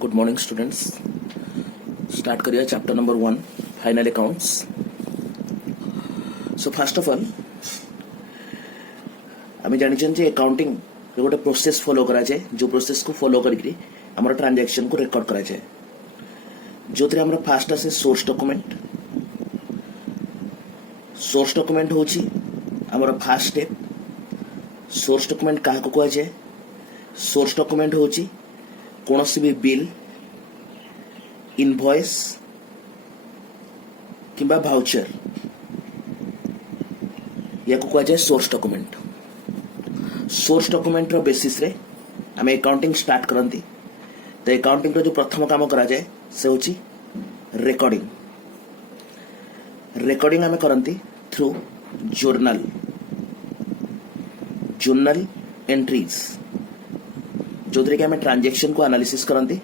Good morning students. Start करिए chapter number 1 final accounts. So first of all आम जानी accounting गोटे process follow करा जाए, जो प्रोसेस को फॉलो करके आम ट्रांजैक्शन को रिकॉर्ड करा जाए, जो आम फास्ट आसे सोर्स डॉक्यूमेंट। सोर्स डॉक्यूमेंट हूँ आम फास्ट स्टेप। सोर्स डॉक्यूमेंट क्या कह जाए? सोर्स डॉक्यूमेंट हूँ कौन भी बिल, इनवॉइस किंबा भाउचर या कह जाए सोर्स डॉक्यूमेंट। सोर्स डॉक्यूमेंट रो बेसिस रे आम अकाउंटिंग स्टार्ट करती। तो अकाउंटिंग रो जो प्रथम काम करा जाए से होची रिकॉर्डिंग। रिकॉर्डिंग आम करती थ्रू जर्नल एंट्रीज, जो कि आम ट्रांजैक्शन को एनालिसिस करती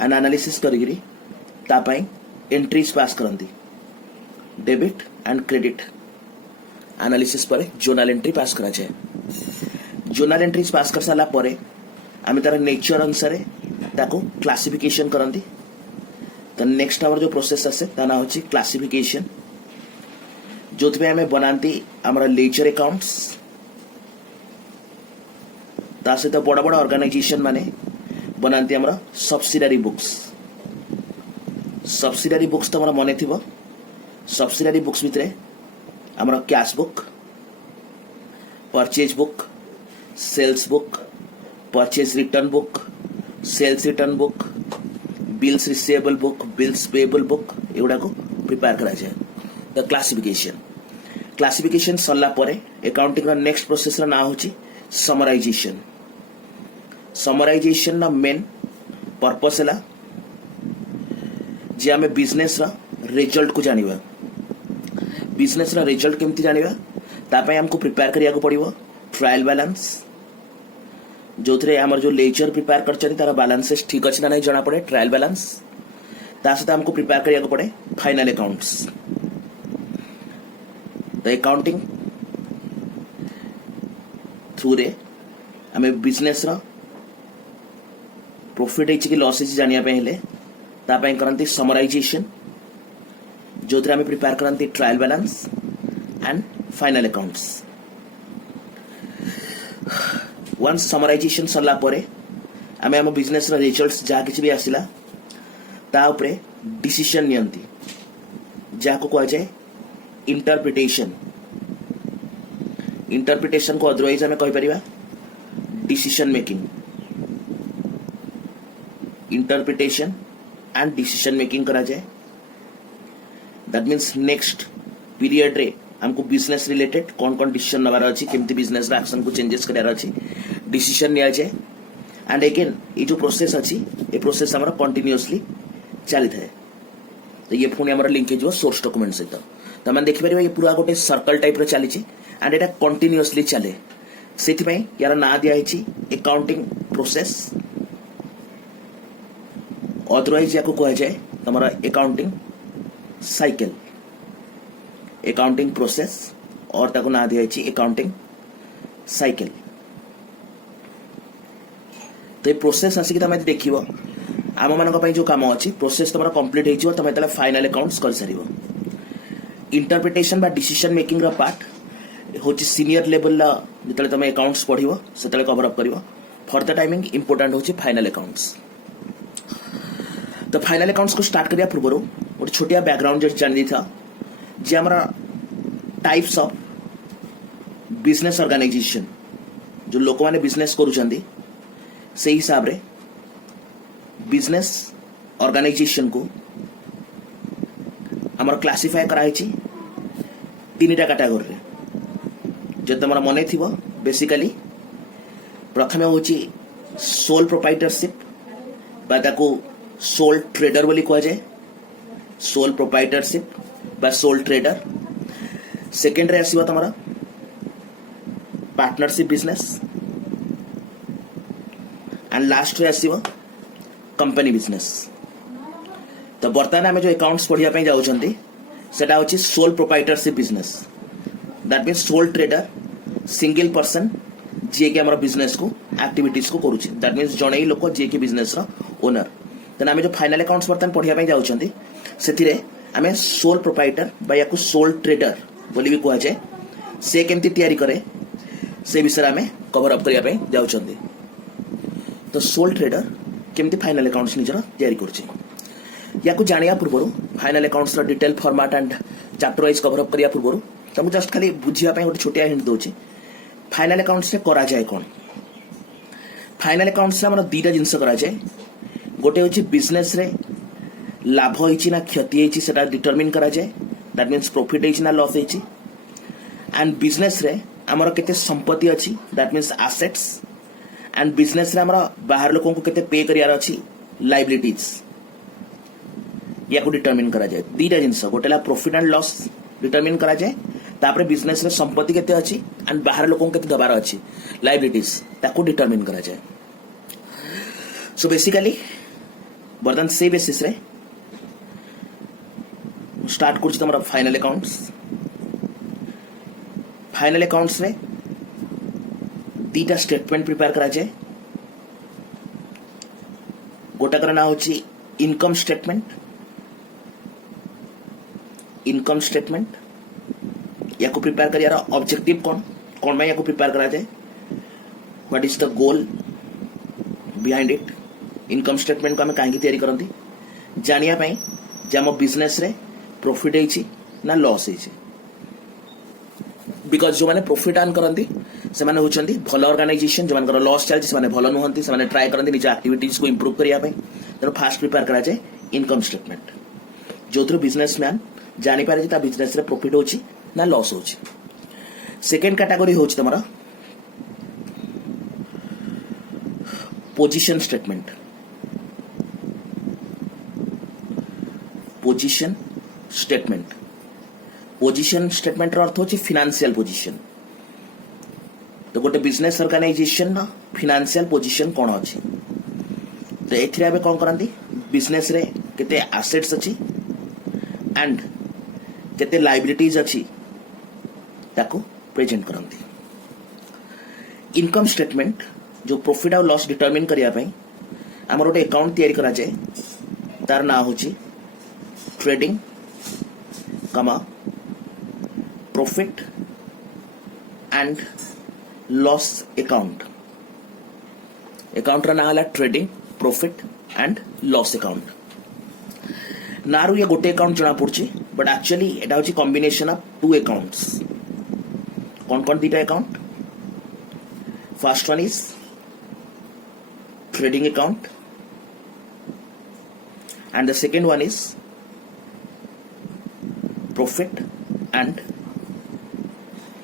एंड एनालिसिस करी एंट्रीज पास करती। डेबिट एंड क्रेडिट एनालिसिस पर जोनल एंट्री पास करा जाए। जोनल एंट्रीज पास कर सारा पर आम तार नेचर अनुसार ताको क्लासिफिकेशन करती। तो नेक्स्ट आवर जो प्रोसेस आसे ता ना होची क्लासिफिकेशन, जो आम बनाती आम लेजर अकाउंट्स। ता सहित बड़ बड़ ऑर्गेनाइजेशन माने बनाती आम सब्सिडारी बुक्स। सब्सिडारी बुक्स तो मन थी। सब्सिडारी बुक्स भितर आम cash book, purchase book, sales book, purchase return book, sales return book, bills receivable book, bills payable book, एगुड़ा को प्रिपेयर करा जाए। द क्लासिफिकेशन सरला परे अकाउंटिंग नेक्स्ट प्रोसेस ना होची समराइजेशन। समराइजेशन ना मेन पर्पस है जे आम बिजनेस रिजल्ट को जानिबा। बिजनेस रिजल्ट केमती जानिबा तापय हमको प्रिपेयर करिया को पड़िबो ट्रायल बैलेंस, जो थे आम जो लेजर प्रिपेयर कर तार बैलेंसेस ठीक अच्छे ना नहीं जना पड़े ट्रायल बैलेंस। ता सहित हमको प्रिपेयर करिया को पड़े final accounts. The accounting through रे आम बिजनेस प्रॉफिट है कि लॉस है जानिया हेले तापाई करंती समराइजेशन, जो थे आम प्रिपेयर करंती trial balance and final accounts. Once summarization सरला परे आम आम बिजनेस रिजल्ट्स जहाँ किसी भी आसिला ता उपरे डिसीजन नियंती, जहाँ को कह जाए इंटरप्रिटेशन। इंटरप्रिटेशन को अदरवाइज आम कही परिबा decision making. Interpretation and decision making करा जाए। दैट मीन्स नेक्स्ट पीरियड रे हमको बिजनेस रिलेटेड कौन कौन डिसीजन नवार अच्छी, केमती बिजनेस एक्शन को चेंजेस करार अच्छी, डिसीजन निया जाए। एंड अगेन ये जो प्रोसेस अच्छी ये प्रोसेस हमारा कंटिन्यूअसली चली थाए। तो ये पुणी हमारा लिंकेज हो सोर्स डॉक्यूमेंट सहित। तो आम देखिपर ये पूरा गोटे सर्कल टाइप चली एंड एटा कंटिन्यूअसली चले। से यार ना दिखाई अकाउंटिंग प्रोसेस, अदरवाइज या कह जाए तुम अकाउंटिंग साइकिल। अकाउंटिंग प्रोसेस और ताको ना दिखाई अकाउंटिंग साइकिल। तो ये प्रोसेस आसिक तुम देख आम मान जो कम अच्छी प्रोसेस तुम कंप्लीट हो तुम फाइनल अकाउंट्स कर सार। इंटरप्रिटेशन बा डिसीजन मेकिंग पार्ट हूँ सीनियर लेवल जो तुम अकाउंट्स पढ़ो से कवर अप कर। फॉर द टाइमिंग इंपोर्टेंट हूँ फाइनल अकाउंट्स। तो फाइनल अकाउंट्स को स्टार्ट करिया पूर्व गोटे छोटिया बैकग्राउंड जो जानी था जे हमारा टाइप्स ऑफ बिजनेस ऑर्गेनाइजेशन जो लोक मैंने बिजनेस करुँच से हिसाब रे बिजनेस ऑर्गेनाइजेशन को हमारा क्लासिफाई कराई तीन टा कैटेगोरी रे। जो तुम मन थी बेसिकली प्रथम हूँ सोल प्रोप्राइटरशिप बा सोल ट्रेडर बोली कह जाए। सोल प्रोप्राइटरशिप बा सोल ट्रेडर। सेकेंड रे आसीबा तमरा पार्टनरशिप बिजनेस एंड लास्ट रे आसीबा कंपनी बिजनेस। तो बर्तमान आम जो अकाउंट्स पढ़ाई जाऊँगी सेटा होची sole proprietorship business. That means sole trader single person जी कि बिजनेस को एक्टिविटीज को करुच्ची। दैट मीन्स जड़े ही लोक जी कि बिजनेस ओनर। तेना आम जो फाइनाल अकाउंट्स बर्तमान पढ़ाई जाऊँच से आम सोल प्रोप्राइटर या सोल ट्रेडर बोली भी कहुए से केमती तैयारी करे से विषय आम कवर अप करने जाऊँच। तो सोल ट्रेडर केमती फाइनाल अकाउंट्स निजर तैयारी कर जाना पूर्व final accounts detail format and chapter wise cover up करने पूर्व तुमको जस्ट खाली बुझापी गोटे छोटिया हिंट दूसरी फाइनाल अकाउंट्स करा जाए कौन। फाइनाल अकाउंट्स आम दुईटा जिनस कराए गोटे हूँ बिजनेस रे लाभ होइछि ना क्षति होइछि सेटा डिटरमिन करा जाए दैट मीन्स प्रॉफिट होइछि ना लॉस होइछि एंड बिजनेस रे हमर केते संपत्ति अछि that means assets and business रे हमर बाहर लोगों को केते पे करियार अछि लायबिलिटीज या को डिटरमिन करा जाए दुईटा जिनस गोटेला प्रॉफिट एंड लॉस डिटरमिन करा जाए तापरे बिजनेस रे संपत्ति केते अछि एंड बाहर लोगों को केते दबार अछि लायबिलिटीज ताको डिटरमिन करा जाए। सो बेसिकली बर्तमान से बेसिस रे स्टार्ट कर तुम फाइनाल अकाउंट्स। फाइनाल अकाउंट्स रे दीटा स्टेटमेंट प्रिपेयर करा जाए गोटाकर ना होची इनकम स्टेटमेंट। इनकम स्टेटमेंट या को प्रिपेयर करियार ऑब्जेक्टिव कौन में या को प्रिपेयर करा जाए what is the goal behind it. Income statement को आम कहीं तैयारी करती जानिया जे बिजनेस रे प्रॉफिट होइछि ना लॉस होइछि बिकॉज जो मैंने प्रॉफिट अर्न करती से माने होचंदी भल ऑर्गेनाइजेशन जो मानकर लॉस चलछि से माने भल नुहंती से माने ट्राई करती निज एक्टिविटीज को इंप्रूव करिया पई तेणु फास्ट प्रिपेयर करा जाए इनकम स्टेटमेंट जो बिजनेसमैन जानी पारे जे ता बिजनेस रे प्रॉफिट होछि ना लॉस होछि। सेकेंड कैटेगरी होछि तमरा position statement. Position statement position statement अर्थ होछि फाइनेंशियल पोजीशन। तो गोटे बिजनेस ऑर्गेनाइजेशन ना फाइनेंशियल पोजीशन कौन अछि तो एथिरे आबे कोन करंती बिजनेस रे केते एसेट्स अछि एंड केते लायबिलिटीज अछि ताको प्रेजेंट करंती। इनकम स्टेटमेंट जो प्रॉफिट और लॉस डिटरमिन करिया पई हमर गोटे अकाउंट तैयारी करा जाए तार ना होछि trading cum profit and loss account. Account रा ना हला trading profit and loss account. नारू ये गोटे अकाउंट जना पड़छि बट एक्चुअली एटा होछि कॉम्बिनेशन ऑफ टू अकाउंट्स। कौन कौन दीटा account first one is trading account and the second one is profit and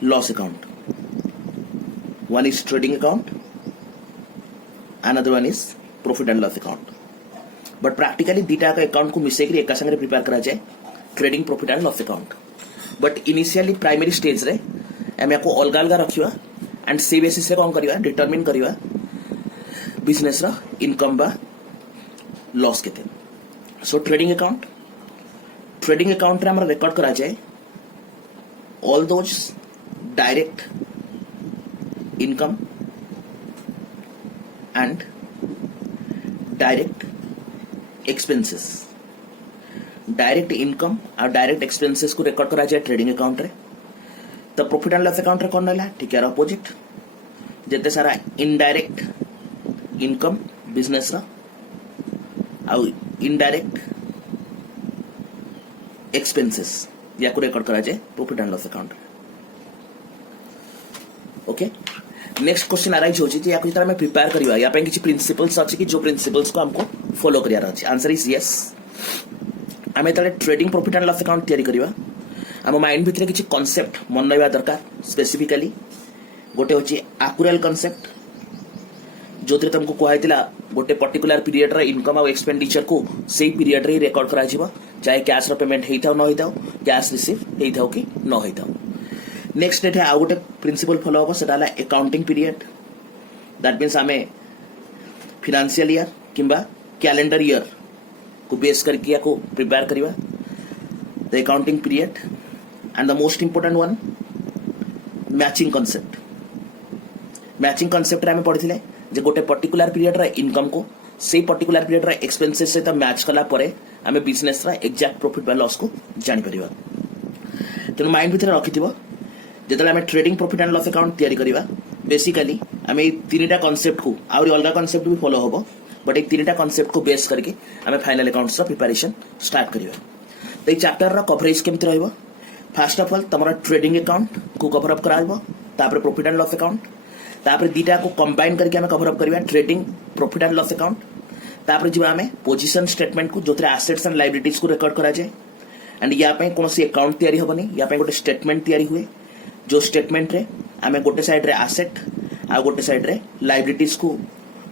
loss account. One is trading account, another one is profit and loss account. But practically दीटा का account को मिसे कर एक संगे prepare करा जाए trading profit and loss account. But initially primary stage रे M को अलग अलग रखिवा एंड से बेसिस रे कौन करिवा डिटरमिन करिवा बिजनेस रा इनकम बा लॉस केते। सो ट्रेडिंग अकाउंट रे हमरा रिकॉर्ड करा जाए all those direct income and direct expenses. Direct income और डायरेक्ट एक्सपेंसेस को रिकॉर्ड करा जाए ट्रेडिंग अकाउंट रे। तो प्रॉफिट एंड लॉस अकाउंट रे कौन रहला ठीक है अपोजिट जेते सारा इनडायरेक्ट इनकम बिजनेस रा आउ इनडायरेक्ट एक्सपेंसेस या को रिकॉर्ड करा जाए profit and loss account. Okay next question arise होची जे याको जेता हम प्रिपेयर करबा या पे किछि प्रिंसिपल्स अछि कि जो प्रिंसिपल्स को हमको फॉलो करियार अछि। Answer is yes. आमे तले trading profit and loss account तैयारी करबा हम माइंड भितरे किछि कांसेप्ट मन नइबा दरकार। स्पेसिफिकली गोटे होची एक्युरेल कांसेप्ट जो तुमको कहला गोटे पर्टिकुलर पीरियड रे इनकम और एक्सपेंडिचर को से पीरियड रे रिकॉर्ड करा जिवो चाहे कैश रो पेमेंट हेई थाउ न हेई थाउ कैश रिसीव हेई थाउ कि न हेई थाउ। नेक्स्ट डेट है आ गोटे प्रिंसिपल फॉलो हो सेटा अकाउंटिंग पीरियड दैट मीन्स आम फाइनेंशियल ईयर किंबा कैलेंडर ईयर को बेस करके को प्रिपेयर करवा the accounting period and the most important one matching concept. Matching concept आम पढ़ी जे गोटे पर्टिकुलर पीरियड रे इनकम को से पर्टिकुलर पीरियड रा एक्सपेंसेस सहित मैच कला परे आमे बिजनेस रा एग्जैक्ट प्रॉफिट बा लॉस को जानि परिबा। तेणु माइंड भितर रखिथिबो जेतले आमे trading profit and loss account तैयारी करिबा बेसिकली आमे तीनटा कांसेप्ट को आउरी अलगा कांसेप्ट भी फॉलो होबो, बट एक तीनटा कांसेप्ट को बेस करके आमे फाइनल अकाउंट्स रा प्रिपरेशन स्टार्ट करिबा। तो ये चैप्टर रा कवरेज केमति रहइबो? फर्स्ट ऑफ ऑल तमरा ट्रेडिंग अकाउंट को कवर अप कराइबो, तापर प्रॉफिट एंड लॉस अकाउंट, तापर दीटा को कंबाइन करके आमे कवर अप करिबा trading profit and loss account, तापर जिबा आमे पोजीशन स्टेटमेंट को जोथरे एसेट्स एंड लायबिलिटीज को रिकॉर्ड करा जाय एंड या पे कोनोसी अकाउंट तयारी होबनी, या पे गोटे स्टेटमेंट तयारी हुए जो स्टेटमेंट रे आमे गोटे साइड रे एसेट आ गोटे साइड रे लायबिलिटीज को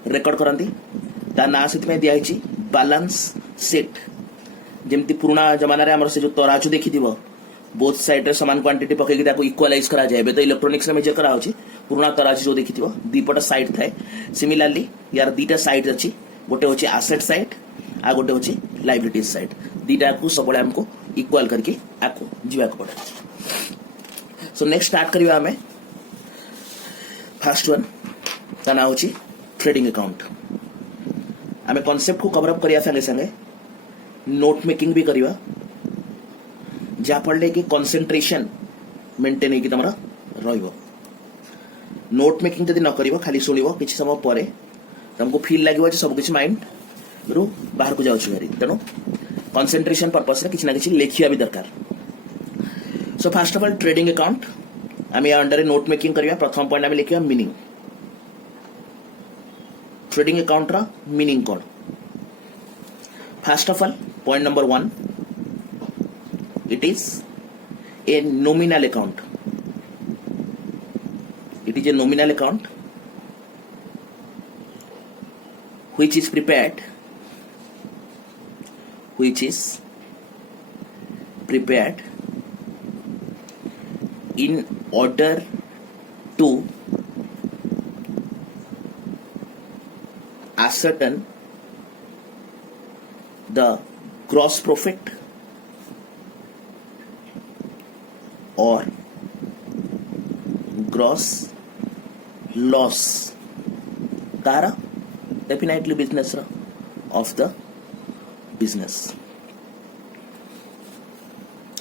रिकॉर्ड करंती। ता ना सेत में दिया हिची बैलेंस शीट। जेमती पुराना जमाना रे हमर से जो तराजू देखि दिबो बोथ साइड रे समान क्वांटिटी पकेकी ताको इक्वलाइज करा जाय। बे तो इलेक्ट्रॉनिक्स रे मेजर करा होची पुराना तराजू जो देखि दिबो दीपटा साइड थाए। सिमिलरली यार दीटा साइड अछि, गोटे होची एसेट साइड आ गोटे होची लायबिलिटीज साइड। दीटा को सबले हमको इक्वल करके आको जीवा को पड़े। सो नेक्स्ट स्टार्ट करिवा हमें फर्स्ट वन ता ना होची ट्रेडिंग अकाउंट। हमें कांसेप्ट को कवर अप करिया संगे संगे नोट मेकिंग भी करिवा, जा पड़ले कि कंसंट्रेशन मेंटेन होगी तमरा रहइबो। नोट मेकिंग जदि न करिवो खाली सुनिवो किछि समय परे तुमको फील लागिवो जे सब किछि माइंड रु बाहर को जाउछि भारी। तेनो कंसंट्रेशन पर्पस रे किछि ना किछि लेखिया भी दरकार। So first of all trading account आमे अंडर नोट मेकिंग करिया। प्रथम पॉइंट आमे लिखिया मीनिंग। ट्रेडिंग अकाउंट रा meaning cone? First of all point number 1, it is a nominal account. It is a nominal account which is prepared in order to ascertain the gross profit or gross loss तारा definitely business of the business.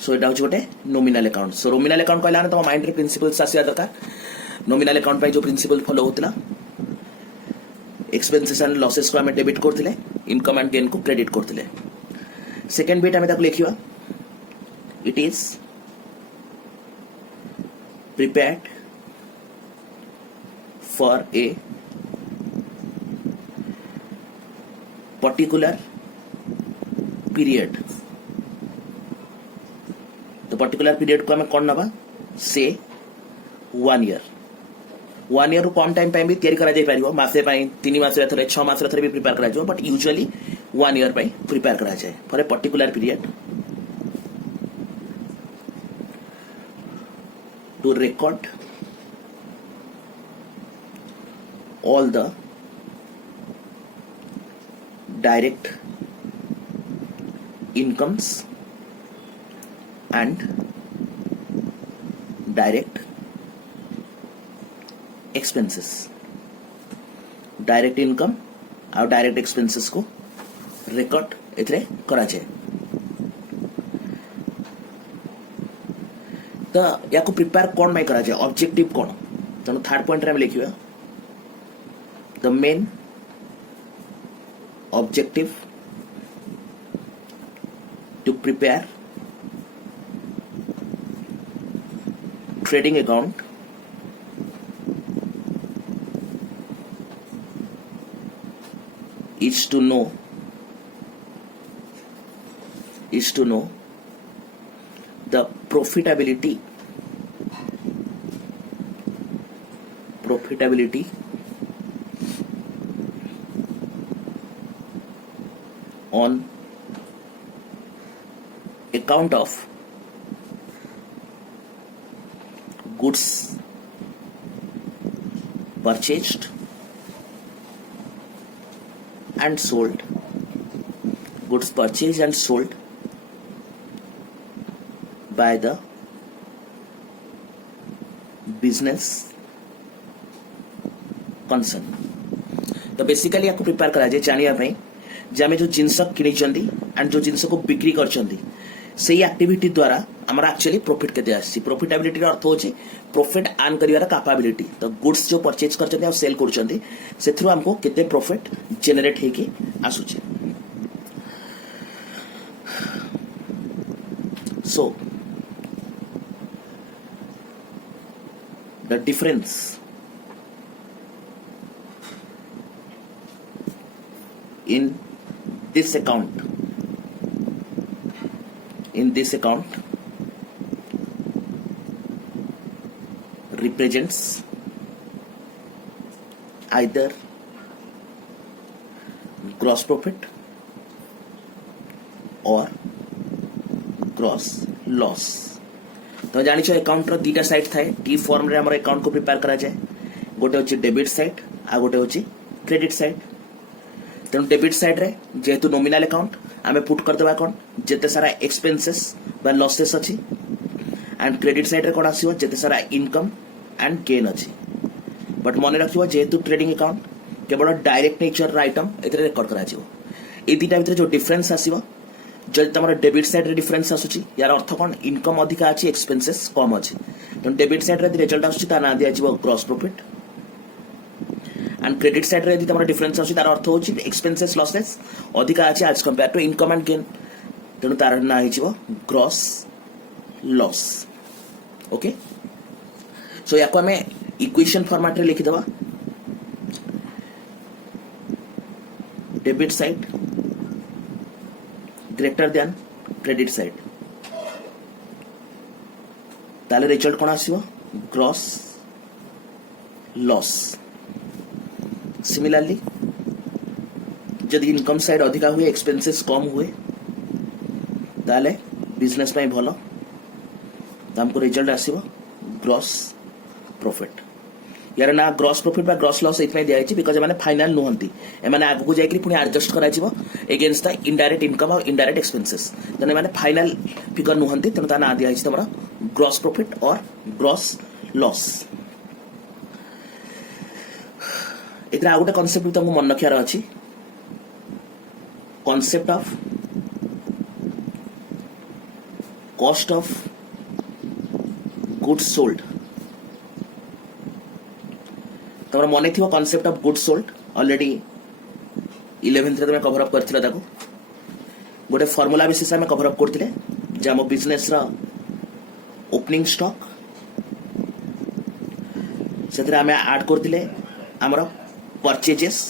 So एटा होची गोटे nominal account. So nominal account कहला तम mind रे principles आसिया दरकार। Nominal account पे जो प्रिंसिपल फॉलो होतला एक्सपेंसेस एंड लॉसेस को हमें डेबिट करथिले, इनकम एंड गेन को क्रेडिट करथिले। सेकंड बिट हमें ताको लिखिबा it is prepared for a particular period। तो पर्टिकुलर पीरियड को हमें कौन नबा से 1 ईयर। 1 ईयर कम टाइम पे भी तैयारी करा जाय परिबो। मासे पई 3 मास रे थरे 6 मास रे थरे भी प्रिपेयर करा जाय, बट यूजुअली 1 ईयर पे प्रिपेयर करा जाय for a particular period to record all the direct incomes and direct expenses। Direct income और डायरेक्ट एक्सपेंसेस को रिकॉर्ड एथरे करा जाए। तो या को प्रिपेयर कौन में करा जाए, ऑब्जेक्टिव कौन? तेणु थर्ड पॉइंट रे हम लिखिबा the main objective to prepare trading account is to know the profitability on account of goods purchased and sold, goods purchased and sold by the business concern। तो बेसिकली या prepare करा जाए जानिया पई जे आमे जो जिंस किनी चंदी एंड जो जिंस को बिक्री कर चंदी सेही एक्टिविटी द्वारा हमर एक्चुअली प्रॉफिट केते आसी प्रॉफिटेबिलिटी रो अर्थ होची प्रॉफिट अर्न करिवार कैपेबिलिटी तो गुड्स जो परचेज कर चंदी और सेल कर चंदी सेथरु हमको केते प्रॉफिट जनरेट हेकी आसुची so the difference in this account represents either gross profit or gross loss तो जानी अकाउंट रो दीटा साइड थाए टी फॉर्म रे हमर अकाउंट को प्रिपेयर करा जाए गोटे होची डेबिट साइड आ गोटे होची क्रेडिट साइड तेणु डेबिट साइड रे जेहेतु नॉमिनल अकाउंट आमे पुट कर देबा कोन जेते सारा एक्सपेंसेस बा लॉसेस अछि एंड क्रेडिट साइड रे कोन आसीबो जेते सारा इनकम एंड गेन अछि बट मने रखिबो जेहेतु ट्रेडिंग अकाउंट केवल डायरेक्ट नेचर आइटम एतरे रिकॉर्ड करा जिवो ए दीटा भितर जो डिफरेंस आसीबो जदि तुम डेबिट साइड रे डिफरेंस आसुची यार अर्थ कौन इनकम अधिका अच्छी एक्सपेंसेस कम अच्छी तो डेबिट साइड रे रिजल्ट आसुची ता ना दिया जीवो gross profit and credit side रे यदि तुम डिफरेंस आसुची तार अर्थ होची एक्सपेंसेस लॉसेस अधिका अच्छी as compare to income and gain तेणु तार ना हिजिवो ग्रॉस लॉस ओके सो याको हमें इक्वेशन फॉर्मेट रे लिखि देबा debit side greater than credit side ताले रिजल्ट कोन आसीबो ग्रॉस लॉस सिमिलरली जदि इनकम साइड अधिका हुए एक्सपेंसेस कम हुए ताले बिजनेस में भलो हमको रिजल्ट आसीबो ग्रॉस प्रॉफिट यार ना ग्रॉस प्रॉफिट बा ग्रॉस लॉस इतने दिया जायछि बिकॉज़ माने फाइनल नुहंती ए माने आगु को जायकरी पुनी एडजस्ट करा जिवो अगेंस्ट द इनडायरेक्ट इनकम और इनडायरेक्ट एक्सपेंसेस तने माने फाइनल फिगर नुहंती तने ता ना दिया जायछि तमरा ग्रॉस प्रॉफिट और ग्रॉस लॉस इतरा आगुटे कांसेप्ट भी तुमको मन रखियार अछि concept of cost of goods sold तुम मन थी concept of goods sold already 11th रे तुम कवर अप करथिला ताको गोटे फार्मूला बेसिस में कवर अप करथिले जे हम बिजनेस रा ओपनिंग स्टॉक सेतरे हमें ऐड करथिले हमर परचेजेस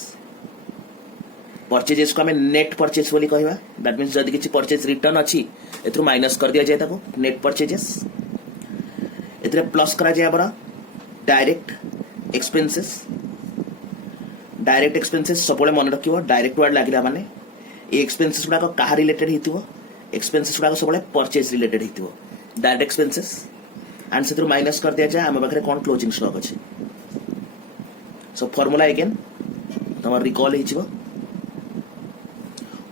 को हमें नेट परचेज बोली कहबा दैट मींस जदी किछि परचेज रिटर्न अछि एथरो माइनस कर दिया जाय ताको नेट परचेजेस एथरे प्लस करा जाय हमरा डायरेक्ट एक्सपेंसेस सबले मन रखिबो डायरेक्ट वर्ड लागिला माने ए एक्सपेंसेस गुडा कहा रिलेटेड हितिबो एक्सपेंसेस गुडा सबले परचेज रिलेटेड हितिबो डायरेक्ट एक्सपेंसेस एंड सेथु माइनस कर दिया जाय हम बखरे कोन क्लोजिंग स्टॉक अछि सो फार्मूला अगेन तमर रिकॉल हिजिबो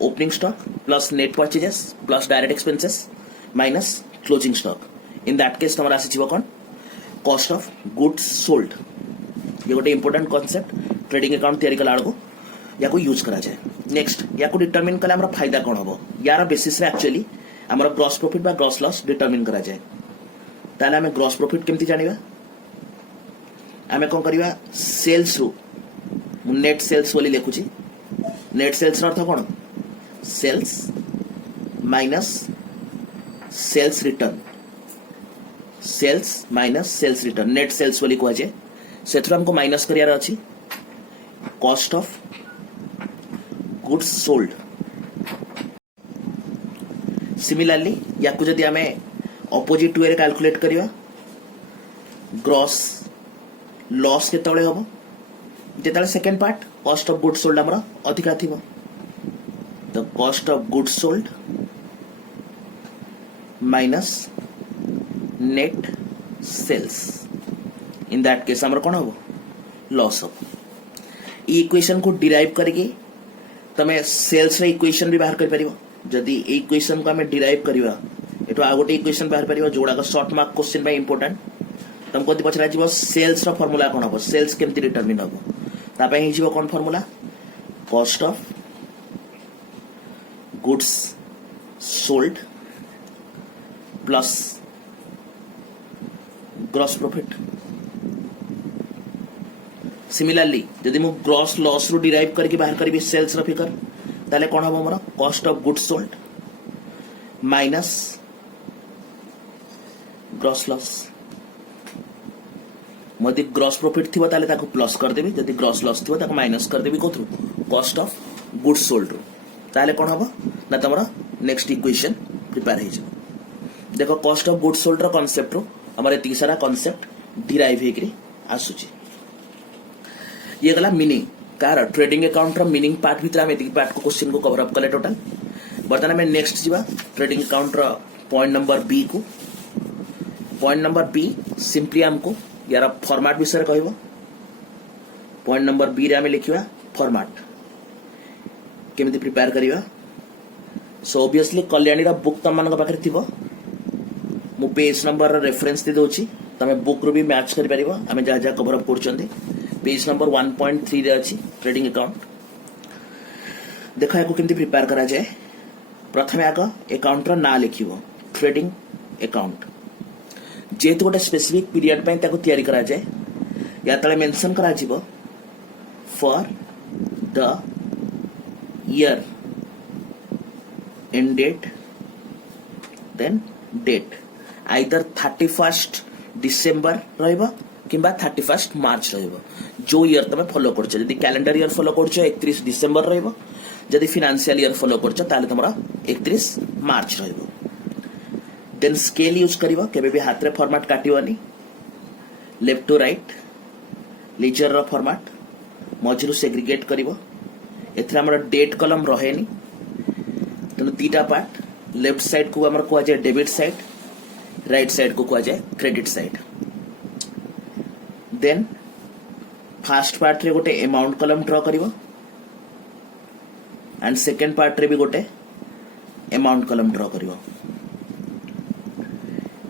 opening stock plus net purchases plus direct expenses minus closing stock in that case तमर आसीबो कोन कॉस्ट ऑफ गुड्स सोल्ड ये गोटे इंपोर्टेंट कॉन्सेप्ट ट्रेडिंग अकाउंट तैयारी कला को या यूज करा जाए नेक्स्ट या डिटरमिन कले हमर फायदा कोन हबो यार बेसिस रे एक्चुअली हमर ग्रॉस प्रॉफिट बा ग्रॉस लॉस डिटरमिन करा जाए ताले हमें ग्रॉस प्रॉफिट केमती जानिबा हमें कोन करिवा सेल्स रु नेट सेल्स बोली लिखुची नेट सेल्स अर्थ कोन sales minus sales return net sales बोली कह जाए से हमको माइनस करियार अछि cost of goods sold similarly याकु जदि हमें ऑपोजिट वे रे कैलकुलेट करिवा ग्रॉस लॉस केतबळे हबो जेतले second part cost of goods sold हमरा अधिका थिबो the cost of goods sold minus net sales in that case हमर कोन हबो लॉस हो इक्वेशन को डिराइव करके तमे सेल्स रे इक्वेशन भी बाहर कर परिबो जदी इक्वेशन को हमें डिराइव करिवा एतो आ गोटे इक्वेशन बाहर परिबो जोड़ा का short mark question by important तुमको पचरा जीवो सेल्स रो फार्मूला कोन हबो सेल्स केमती डिटरमिन हबो ता पय हिजिवो कोन formula cost of goods sold plus gross profit. Similarly जदि मु ग्रॉस लॉस रु डिराइव करके बाहर करी सेल्स रो फिगर ताले कोन हबो more cost of goods sold minus gross loss. मदि ग्रॉस प्रॉफिट थिबो ताले ताको प्लस कर देबी, जदि ग्रॉस लॉस थिबो ताको माइनस कर देबी कोथरु कॉस्ट ऑफ गुड्स सोल्ड रु। ताले कोन हबो ना तमरा नेक्स्ट इक्वेशन प्रिपेयर हे जबो। देखो कॉस्ट ऑफ गुड्स सोल्ड रो कांसेप्ट रो हमर एति सारा कांसेप्ट डिराइव हे करी आसुची। ये गला मीनिंग कार ट्रेडिंग अकाउंट रो मीनिंग पार्ट भीतर हम एति पार्ट को क्वेश्चन को कवर अप कले टोटल। बर्तमान में नेक्स्ट जीवा ट्रेडिंग अकाउंट रो पॉइंट नंबर बी को। पॉइंट नंबर बी सिंपली हमको यार फॉर्मेट विषय कहबो। पॉइंट नंबर बी रे हम लिखिबा फॉर्मेट केमिति प्रिपेयर करिवा। सो ऑब्वियसली कल्याणी रा बुक तम मन पाखरे थिबो, मु पेज नंबर रा रेफरेंस दे दोची, तमे बुक रो भी मैच करि परिबो। हमें जा जा कवर अप करचंदी पेज नंबर 1.3 रे अछि ट्रेडिंग अकाउंट। देखो याको केमिति प्रिपेयर करा जाय। प्रथमे आग अकाउंट रो ना लिखिबो ट्रेडिंग अकाउंट। जेतु गोटे स्पेसिफिक पीरियड पे ताको तयारी करा जाए या तले मेंशन करा जिवो for the year end date then date either 31 December रहइबो किंबा 31 मार्च रहइबो। जो ईयर तमे फॉलो करछ, जदि कैलेंडर ईयर फॉलो करछ 31 डिसेंबर रहइबो, जदि फाइनेंशियल ईयर फॉलो करछ ताले तमरा 31 मार्च रहइबो। देन स्केल यूज करिवो, केबे भी हाथ रे फॉर्मेट काटिवनी, लेफ्ट टू राइट लेजर रो फॉर्मेट मझिरु सेग्रीगेट करिवो। एथरा हमर डेट कॉलम रहेनी, तनो तीटा पार्ट लेफ्ट साइड को हमर को जाय डेबिट साइड, राइट साइड को को जाय credit side. Then first part रे गोटे अमाउंट कॉलम ड्रॉ करिवो एंड सेकंड पार्ट रे भी गोटे अमाउंट कॉलम ड्रॉ करिवो।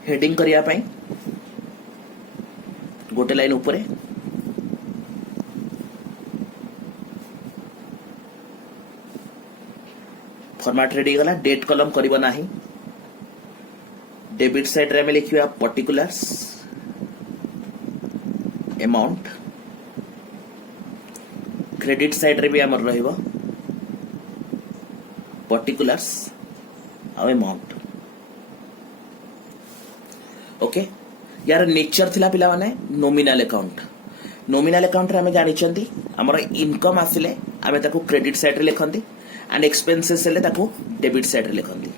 हेडिंग करिया पाई गोटे लाइन ऊपर फॉर्मेट रेडी गला। डेट कॉलम करिबो नाही, डेबिट साइड रे में लिखिबा पर्टिकुलर्स अमाउंट, क्रेडिट साइड रे भी हमर रहइबो पर्टिकुलर्स आ अमाउंट। ओके यार नेचर थिला पिला माने नॉमिनल अकाउंट। नॉमिनल अकाउंट रे हमें जानि चंदी हमर इनकम आसिले हमें ताको क्रेडिट साइड रे लिखंदी एंड एक्सपेंसेस हेले ताको डेबिट साइड रे लिखंदी।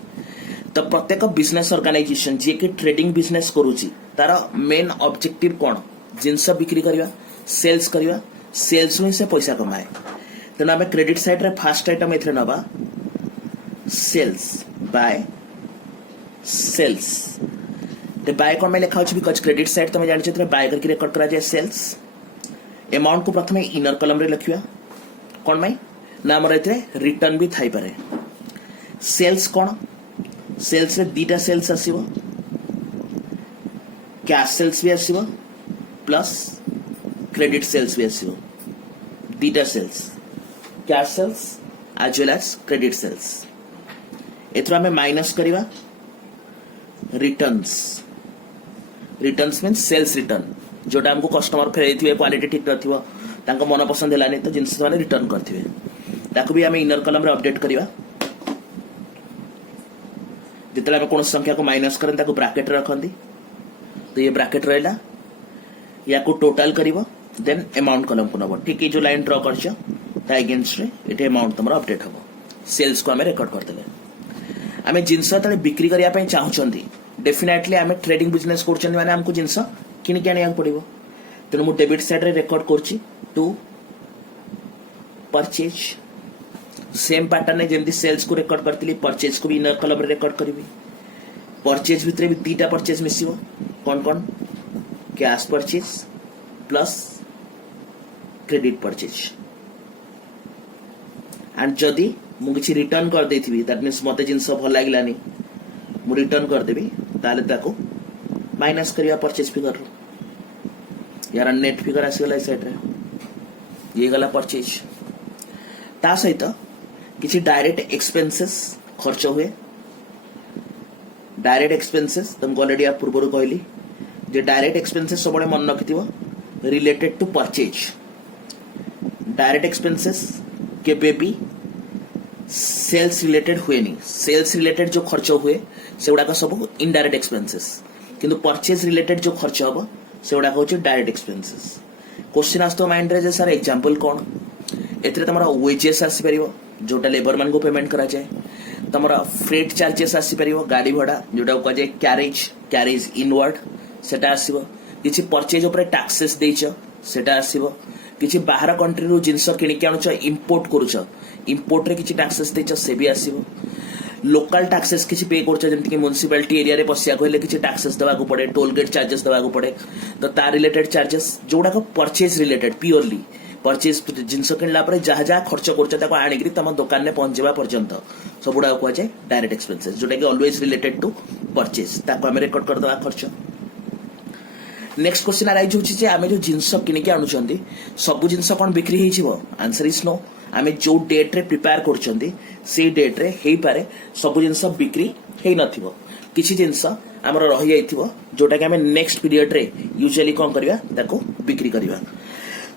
तो प्रत्येक बिजनेस ऑर्गेनाइजेशन जे कि ट्रेडिंग बिजनेस करूची तार मेन ऑब्जेक्टिव कोन, जिंस बिक्री करिवा, सेल्स करिवा, सेल्स में से पैसा कमाए। तेना हमें क्रेडिट साइड रे फर्स्ट आइटम एथरे नबा सेल्स बाय सेल्स। ते बाय कोन में लिखा होछि बिकॉज़ क्रेडिट साइड तमे जानि छथि बाय करके रेकॉर्ड करा जाय सेल्स। अमाउंट को प्रथमे इनर कॉलम रे लिखिया कोन में ना हमर एथरे रिटर्न भी थाई पारे। सेल्स कोन, सेल्स रे दीटा सेल्स आसीबो, कैश सेल्स भी आसीबो प्लस क्रेडिट सेल्स भी आसीबो। दीटा sales cash sales as well as credit sales. एथरा हमें माइनस करिवा returns. Returns mean sales return, जोटा हमको कस्टमर फेरई थिबे, क्वालिटी ठीक नथिबो, तांको मन पसंद हेलानी तो जिंस माने रिटर्न करथिबे, ताको भी हमें इनर कॉलम रे अपडेट करिवा। जितला हम कोन संख्या को माइनस करन ताको ब्रैकेट रे रखंदी, तो ये ब्रैकेट रहला या को टोटल करिवो देन अमाउंट कॉलम को नबो। ठीक है, जो लाइन ड्रॉ करछ ता अगेंस्ट रे एटे अमाउंट तमरा अपडेट हबो। सेल्स को हमें रिकॉर्ड कर देले। हमें जिंस तले बिक्री करिया पई चाहउचंदी, डेफिनेटली हमें ट्रेडिंग बिजनेस करचंदी माने हमको जिंस किन के आनिया पड़िबो। तेनु मु डेबिट साइड रे रिकॉर्ड करची टू परचेज। सेम पैटर्न ने जेमती सेल्स को रिकॉर्ड करतिली, परचेज को भी इनर कॉलम रे रिकॉर्ड करिवि। परचेज भितरे भी तीटा परचेज मिसिबो, कोन कोन cash purchase plus credit purchase. And जदि मु किछि रिटर्न कर देथिबि दैट मींस मते जिंस भल लागलानी मु रिटर्न कर देबी, ताले ताको माइनस करिया परचेज फिगर रो। यार नेट फिगर आसी गला साइड रे, ये गला परचेज। ता सहित किसी डायरेक्ट एक्सपेंसेस खर्च हुए। डायरेक्ट एक्सपेंसेस तुमको ऑलरेडी आप पूर्व कहली जे डायरेक्ट एक्सपेंसेस सब मन रखि related to purchase. Direct expenses केबे भी सेल्स रिलेटेड हुए नहीं। सेल्स रिलेटेड जो खर्च हुए से गुड़ाक सब इनडायरेक्ट एक्सपेंसेस, किंतु परचेज रिलेटेड जो खर्च हम से गुड़ाक हूँ डायरेक्ट एक्सपेंसेस। क्वेश्चन आस माइंड रे सर एग्जांपल कौन एथिरे तमरा वेजेस आसी परिबो जोटा लेबर मान को पेमेंट करा जाए, तमरा फ्रेट चार्जेस आसी परिबो गाड़ी भड़ा जोटा को जाए कैरेज इनवर्ड सेटा आसीबो। किछि परचेज ऊपर टैक्सेस देइछ सेटा आसीबो। किछि बाहर कंट्री रु जिंस किनि के आनुछ इंपोर्ट करूछ इंपोर्ट रे किछि टैक्सेस देइछ से भी आसीबो। लोकल टैक्सेस किछि पे करूछ जेमति कि म्युनिसिपैलिटी एरिया रे पसिया कहले किछि टैक्सेस देबा को पड़े, टोल गेट चार्जेस देबा को पड़े, तो ता रिलेटेड चार्जेस जोडा को परचेज रिलेटेड प्योरली परचेज जिनस किनला पर जहाँ जहाँ खर्च कर आणिक तुम दुकान में पहुंचवा पर्यंत सब गुड़ा कहुए डायरेक्ट एक्सपेंसेस जोटा कि ऑलवेज रिलेटेड टू परचेज ताको आम रेकर्ड करदे खर्च। नेक्स्ट क्वेश्चन आराइज होची आम जो जिनस किनिक आणुचंदी सब जिनस कौन बिक्री हो? Answer is no. आम जो डेट रे प्रिपेयर करछंदी से डेट रे हेई पारे सब जिनस बिक्री हेई नथिबो। किछि जिनस आमर रहि जाइथिबो जोटा कि आम नेक्स्ट पीरियड रे यूजुअली कोन करबा ताको बिक्री करबा।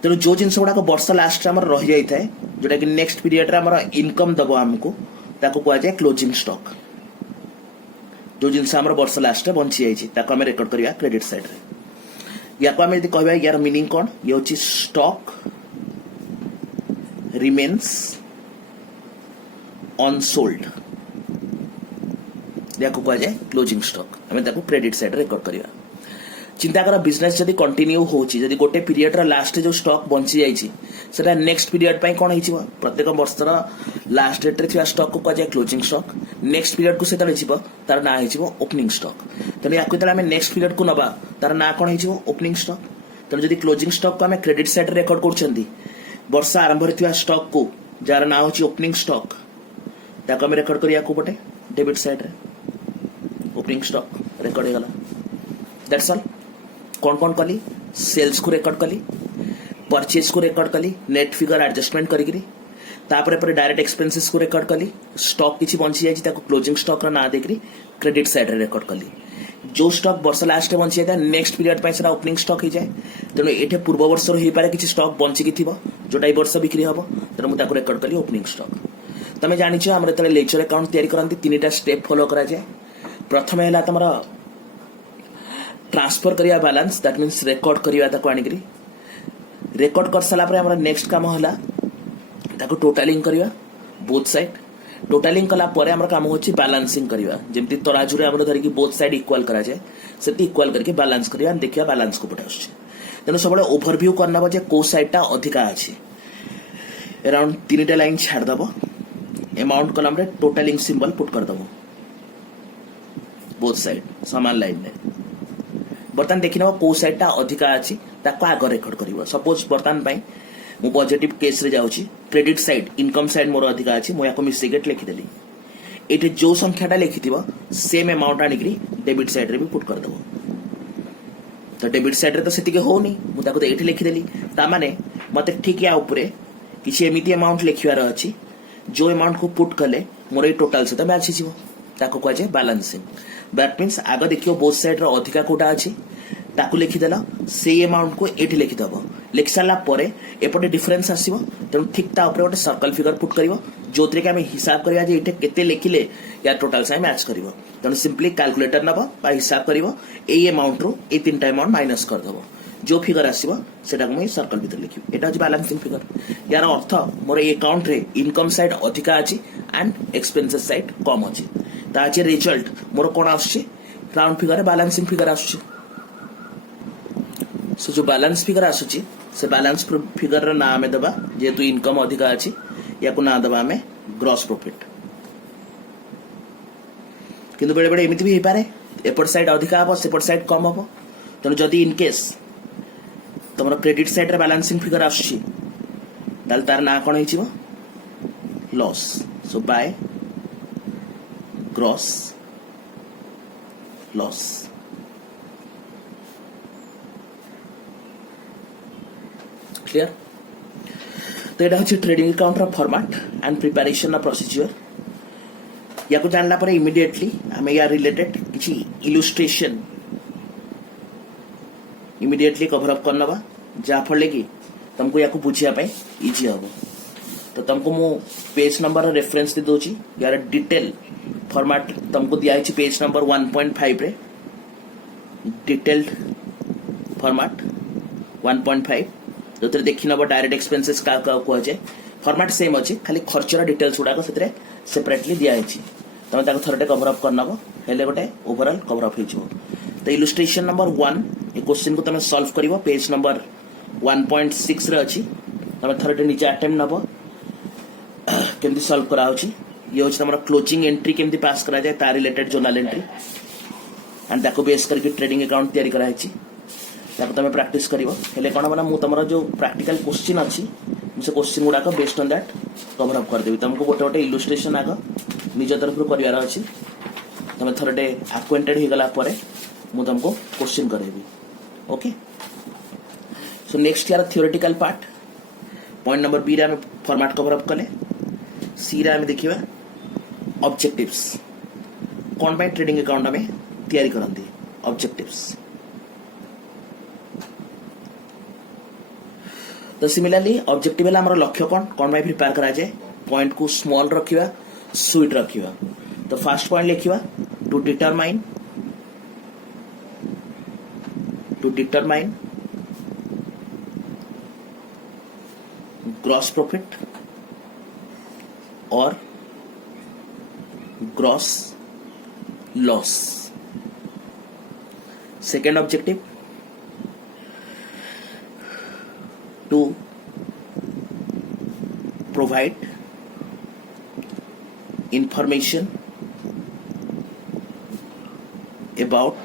तेणु जो जिनस गुड़ाक वर्ष लास्ट आम रही जाए जोटा कि नेक्स्ट पीरियड रे आमर इनकम दबो आमको ताको कह जाए क्लोजिंग स्टॉक। जो जिनस आमर वर्ष लास्ट बंची जाइए ताको आम रेकर्ड करबा क्रेडिट साइड रे। या को आम यदि कहबा यार मीनिंग कौन ये होची स्टॉक रिमेन्स अनसोल्ड या को कह जाए क्लोजिंग स्टॉक। आम ताको क्रेडिट साइड रेकर्ड करबा। चिंता कर बिजनेस जदि कंटिन्यू होची जदि गोटे पीरियड रा लास्ट जो स्टॉक बंची जाइछि सेटा नेक्स्ट पीरियड पई कोन हिचिबो प्रत्येक वर्षर लास्ट डेट रे थिया स्टॉक को कह जाय क्लोजिंग स्टॉक। नेक्स्ट पीरियड को सेता हिचिबो तार ना हिचिबो ओपनिंग स्टॉक। तने याकु तले हमें नेक्स्ट पीरियड को नबा तार ना कोन हिचिबो ओपनिंग स्टॉक। तने जदि क्लोजिंग स्टॉक को हमें क्रेडिट साइड रे रेकॉर्ड करछंदी वर्ष आरंभ रे थिया स्टॉक को जार ना होची ओपनिंग स्टॉक ताको हमें रेकॉर्ड करिया को बटे डेबिट साइड रे ओपनिंग स्टॉक रेकॉर्ड हो गला। That's all. कौन कौन कली सेल्स को रेकॉर्ड कली, परचेज को रेकॉर्ड कली नेट फिगर एडजस्टमेंट करी तापर पर डायरेक्ट एक्सपेंसेस को रेकॉर्ड कली, स्टॉक किछि बंची जाय ताको क्लोजिंग स्टॉक रा ना देखरी क्रेडिट साइड रे रेकॉर्ड कली। जो स्टॉक वर्ष लास्ट बंची जाय नेक्स्ट पीरियड पई सेटा ओपनिंग स्टॉक हो जाए। तेणु एठे पूर्व वर्ष रो हे पारे किछि स्टॉक बंची कि थिबो जोटा ए वर्ष बिक्री हबो तेणु मु ताको रेकॉर्ड कली ओपनिंग स्टॉक। तमे जानिछ हमर तले लेक्चर अकाउंट तयारी करंती तीनटा स्टेप फॉलो करा जाय। प्रथम हैला तमरा ट्रांसफर करिया बैलेंस दैट मीन्स रेकॉर्ड करिया ताको आनिकरी रेकॉर्ड कर साला पर हमरा नेक्स्ट काम होला ताको टोटलिंग करिया बोथ साइड। टोटलिंग कला पर हमरा काम होची बैलेंसिंग करिया जेमति तराजू रे हमरा धरि की बोथ साइड इक्वल करा जाय सेति इक्वल करके बैलेंस करिया देखिया बैलेंस को पटा आछे। तेनो सबले ओवरव्यू करना बजे को साइडटा अधिका अछि अराउंड तीनटा लाइन छाड़ दबो अमाउंट कॉलम रे टोटलिंग सिंबल पुट कर दबो बोथ साइड समान लाइन में। बर्तमान देखि नबो को साइडटा अधिका अछि ताको आगे रेकॉर्ड करिवो। सपोज बर्तमान पई मु पॉजिटिव केस रे जाउची credit side income side more अधिका अछि मु याको मिस्टेक लिखि देली एटे जो संख्याटा लिखिथिबो सेम अमाउंट आनिकरी डेबिट साइड रे भी पुट कर दबो। तो डेबिट साइड रे तो सेतिके होनी मु ताको तो एठी लिखि देली ता माने मते ठीक या ऊपरे किछि एमिति अमाउंट लिखिवार अछि जो अमाउंट को पुट कले मोर ए टोटल से तो मैच हिजिवो ताको कह जाय बैलेंसिंग। दैट मीन्स आगे देखियो बोथ साइड रो अधिका कोटा अछि ताकू लिखिदेला से अमाउंट को एठी लिखिदबो लिख सारा परे एपटे डिफरेंस आसीबो तेणु ठीक ता ऊपर गोटे सर्कल फिगर पुट करिवो जोतरे के हम हिसाब करिया जे एटे केते लिखिले या टोटल से मैच करिवो। तेणु सिंपली कैलकुलेटर नबो बा हिसाब करिवो ए अमाउंट रो ए तीनटा अमाउंट माइनस कर दबो जो फिगर आसीबो सेटा को सर्कल भीतर लिखिबो एटा अछि बैलेंसिंग फिगर। यार अर्थ मोर अकाउंट रे इनकम साइड अधिका अछि एंड एक्सपेंसेस साइड कम अछि ताजे रिजल्ट मोर कोन आछी राउंड फिगर बैलेंसिंग फिगर आछी। सो जो बैलेंस फिगर आछी से बैलेंस फिगर रा नाम देबा जेतु इनकम अधिका अछि याको ना देबा हमें ग्रॉस प्रॉफिट। किंतु बेले बेले एमिति भी हे पारे एपट साइड अधिका हबो सेपट साइड कम हबो। तेणु जदि इन केस तुमर क्रेडिट साइड रे बैलेंसिंग फिगर आछी दाल तार ना कोन हिचिबो loss. So by gross loss. Clear? तो यहाँ हूँ trading account format and preparation procedure या जानला पर इमिडिएटली आम या रिलेटेड किसी इलुस्ट्रेशन इमिडिएटली कवर अप करनवा जहाँफल कि तुमको या बुझापी इजी हम तो तुमको मु पेज नंबर रेफरेंस दे दूची यार डिटेल फॉर्मेट तुमको दिया पेज नंबर 1.5 रे डिटेल्ड फॉर्मेट 1.5 जो देखी नब डायरेक्ट एक्सपेंसेस का कहुए फॉर्मेट सेम अच्छी खाली खर्चर डिटेल्स गुड़ाक से सेपरेटली दिखाई तुम थरटे कवर अप करनब हेले गोटे ओवरऑल कवर अप हो तो इलुस्ट्रेशन नंबर 1 ये क्वेश्चन को तुम सॉल्व कर पेज नंबर 1.6 रे अच्छी तुम थरटे निजे अटेम्प्ट नब केमती सॉल्व करा ये हूँ तुम क्लोजिंग एंट्री केमती पास करा जाए ता रिलेटेड जोर्नल एंट्री एंड ताको बेस करके ट्रेडिंग अकाउंट तैयारी कराई तुम प्राक्टिस कर कौन हम मुझे तुम जो प्रैक्टिकल क्वेश्चन अच्छी से क्वेश्चन गुड़ाक based on that cover up करदेवी तुमको गोटे गोटे इलुस्ट्रेशन आग निज तरफ करार अच्छी तुम थरटे आक्वेंटेड हो गला मुझे तुमको क्वेश्चन करेबी ओके सो नेक्स्ट यार theoretical part point number B रे फॉर्मेट कवर अप कले सी रे आम देखा ऑब्जेक्टिव्स कौन पाई ट्रेडिंग अकाउंट आम तैयारी करती ऑब्जेक्टिव्स तो सिमिलरली ऑब्जेक्टिव है हमारा लक्ष्य कौन पाई प्रिपेयर करा जाए पॉइंट को स्मॉल रखिया स्वीट रखिया तो फर्स्ट पॉइंट लिखिया टू डिटरमाइन ग्रॉस प्रॉफिट और gross loss second objective to provide information about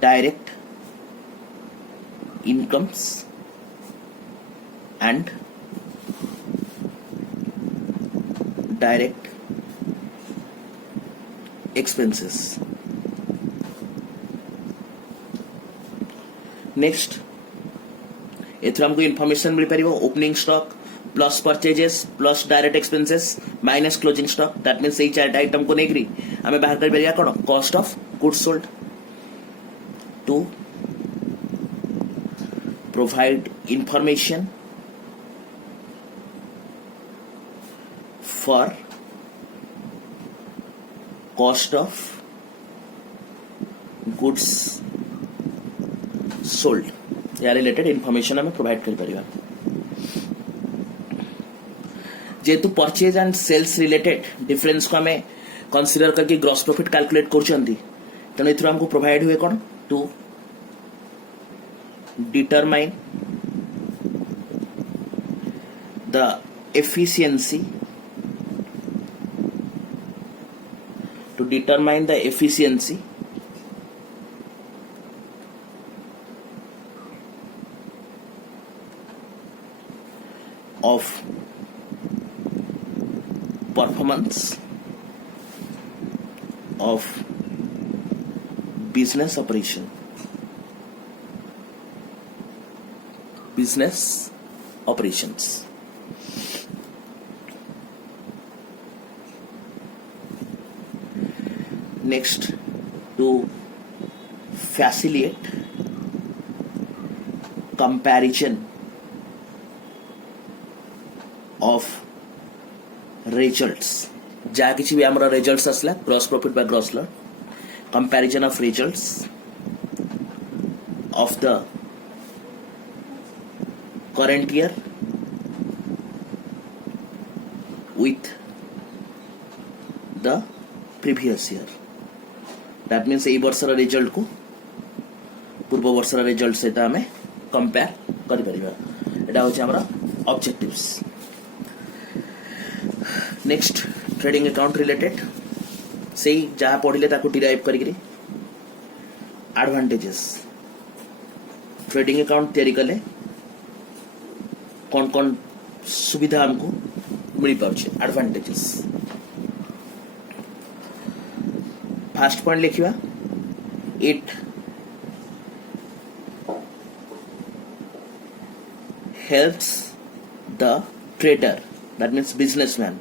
direct incomes and direct expenses. Next एथर हमको इनफॉरमेशन मिल पार opening stock plus purchases plus direct expenses minus closing stock that means यही चार item को लेकर आम बाहर कर कौन cost of goods sold to provide information for cost of goods sold या रिलेटेड इनफॉरमेशन हमें प्रोवाइड कर पारिबा जेतु purchase and sales related difference को हमें कंसीडर करके ग्रॉस प्रॉफिट कैलकुलेट करछंती तेणु एथरो हमको प्रोवाइड हुए कौन to determine the efficiency of performance of business operations. Next, to facilitate comparison of results जहाँ किसी भी हमारा रिजल्ट्स आसला gross profit by gross loss comparison of results of the current year with the previous year that means यही वर्षर result को पूर्व वर्षर result सहित आम कंपेयर कर हमारा objectives next trading account related से जहाँ पढ़ले डिराइव करी एडवांटेजेस ट्रेडिंग अकाउंट तैयारी कले कौन कौन सुविधा हमको मिल पाउछे एडवांटेजेस फर्स्ट पॉइंट लिखिवा it helps the trader, that means businessman,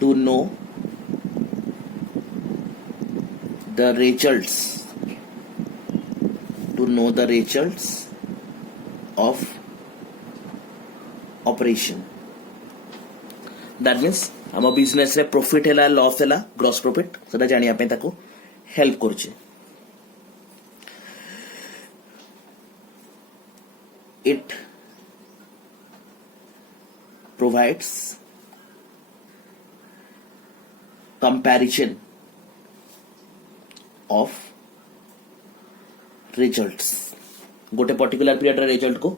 to know the results, of operation. That means हम बिजनेस रे प्रॉफिट हैला लॉस हैला ग्रॉस प्रॉफिट सेटा जानिया पे ताको हेल्प करछे. It provides comparison of results. गोटे पर्टिकुलर पीरियड रा रिजल्ट को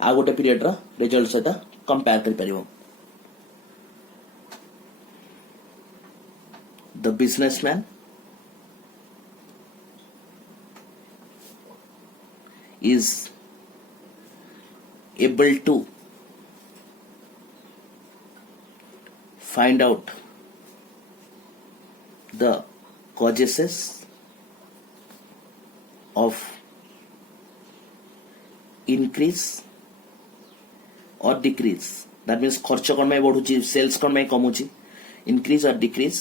आ गोटे पीरियड रा रिजल्ट सहित कंपेयर कर परिबो. The businessman is able to find out the causes of increase or decrease. That means खर्च कौन में बढ़ुची, सेल्स कौन में कमुची, increase or decrease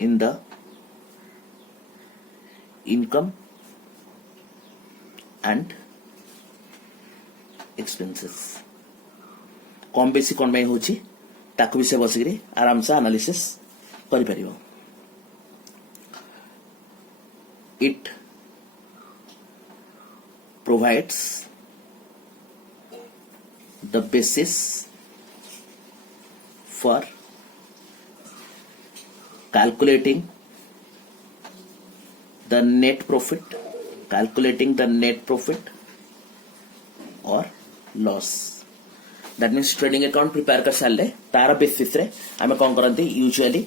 in the income and expenses. कम बेसी कौन में होची ताको भी से बसिकरी आराम से एनालिसिस करि परिबो. It provides the basis for calculating the net profit or loss. That means trading account prepare कर सारे तार बेसिस रे आमे कोन करंती usually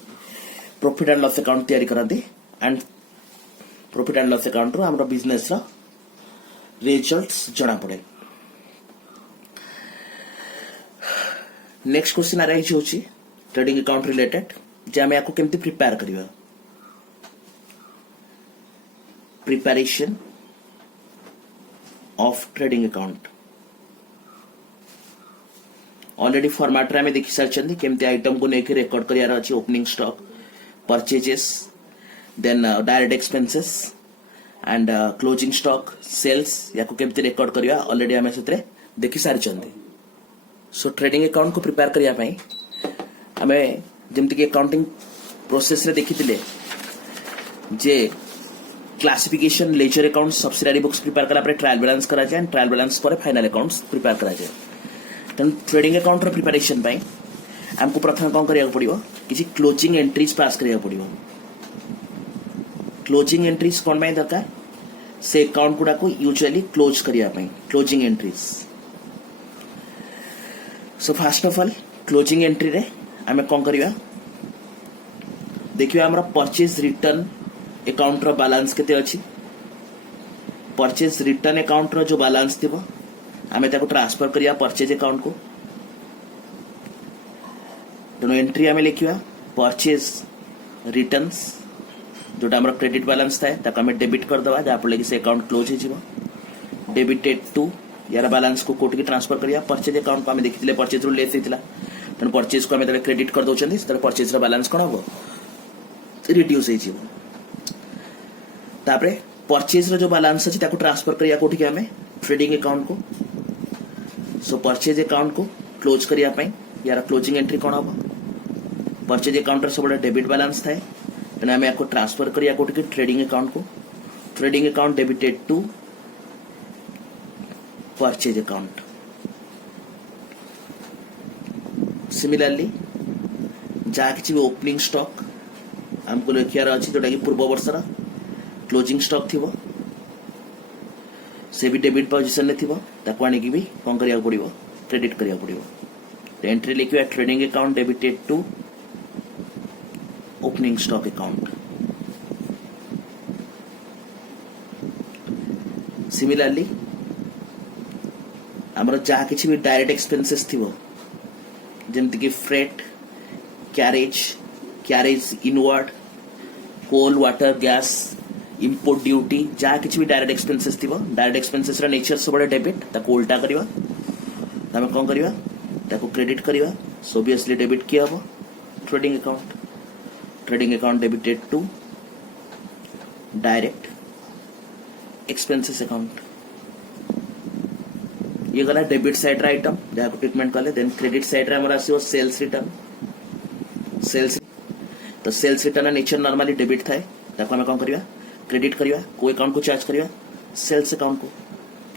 profit and loss account तैयारी करंती and profit and loss account रो हमरा बिजनेस रो रिजल्ट्स जणा पड़े. नेक्स्ट क्वेश्चन आ रही होची ट्रेडिंग अकाउंट रिलेटेड जे आमे याको केमती प्रिपेयर करिवा. Preparation of trading account already format रे आमे देखि सारछंदी केमती आइटम को नेके रिकॉर्ड करियार अछि. Opening stock, purchases, then direct expenses and closing stock, sales याको केमती रिकॉर्ड करिया ऑलरेडी आमे सेतरे देखि सारछंदी. सो ट्रेडिंग अकाउंट को प्रिपेयर करिया पई आमे जेमती कि अकाउंटिंग प्रोसेस रे देखिथिले जे classification, ledger account, subsidiary books prepare करा पर ट्रायल बैलेंस करा जाए, ट्रायल बैलेंस पर फाइनल अकाउंट्स प्रिपेयर करा जाए. तेन ट्रेडिंग अकाउंट रो प्रिपरेशन पई हमको प्रथम कोन करिया पड़िबो किछि क्लोजिंग एंट्रीज पास करिया पड़िबो. क्लोजिंग एंट्रीज कोन में दरकार से अकाउंट गुडा को यूजुअली क्लोज करिया पई closing entries. So first of all closing entry रे आमे कोन करिया देखियो हमरा परचेज रिटर्न अकाउंट रो बैलेंस केते अछि. परचेज रिटर्न अकाउंट रो जो बैलेंस थिबो आमे ताको ट्रांसफर करिया परचेज अकाउंट को. दोनो एंट्री आमे लिखिया परचेज रिटर्न्स जोटा हमरा क्रेडिट बैलेंस थाए ताको आमे डेबिट कर दवा जा पले कि से अकाउंट क्लोज हो जिवो. डेबिटेड टू यार बैलेंस को कोट की ट्रांसफर करिया. परचेज अकाउंट को आमे देखिथिले परचेज रो लेस हितला तन परचेज को आमे तले क्रेडिट कर दोचंदी तले परचेज रो बैलेंस कोन हबो रिड्यूस हो जिवो. तापरे परचेज रो जो बैलेंस अछि ताको ट्रांसफर करिया कोठी के हमें ट्रेडिंग अकाउंट को. सो परचेज अकाउंट को क्लोज करिया पई यार क्लोजिंग एंट्री कोन हबो. परचेज अकाउंट रे सबडा डेबिट बैलेंस थाए तने हमें याको ट्रांसफर करिया कोठी के ट्रेडिंग अकाउंट को. Trading account debited to purchase account. Similarly जहाँ किसी भी ओपनिंग स्टॉक हमको लिखियार अछि जोटा कि पूर्व वर्षर क्लोजिंग स्टॉक थिबो से भी डेबिट पोजीशन में थिबो ताको आनी की भी कोन करिया पड़िबो क्रेडिट करिया पड़िबो. एंट्री लिखिया trading account debited to opening stock account. Similarly हमर जहाँ किसी भी डायरेक्ट एक्सपेंसेस थिबो जेमति कि freight, carriage inward, coal, water, gas import duty जहाँ किसी भी डायरेक्ट एक्सपेंसेस थी डायरेक्ट एक्सपेंसेस नेचर सब डेबिट ताको उल्टा करवा आम कौन करवा ताको क्रेडिट करवा सो ऑब्वियसली डेबिट किया हम trading account debited to direct expenses account ये गला डेबिट साइड आइटम जहाँ को ट्रीटमेंट कले देन क्रेडिट साइड आमर आसो सेल्स रिटर्न सेल्स तो sales return nature normally debit थाए ताको आम कौन करवा क्रेडिट करवा को अकाउंट को चार्ज करवा सेल्स अकाउंट को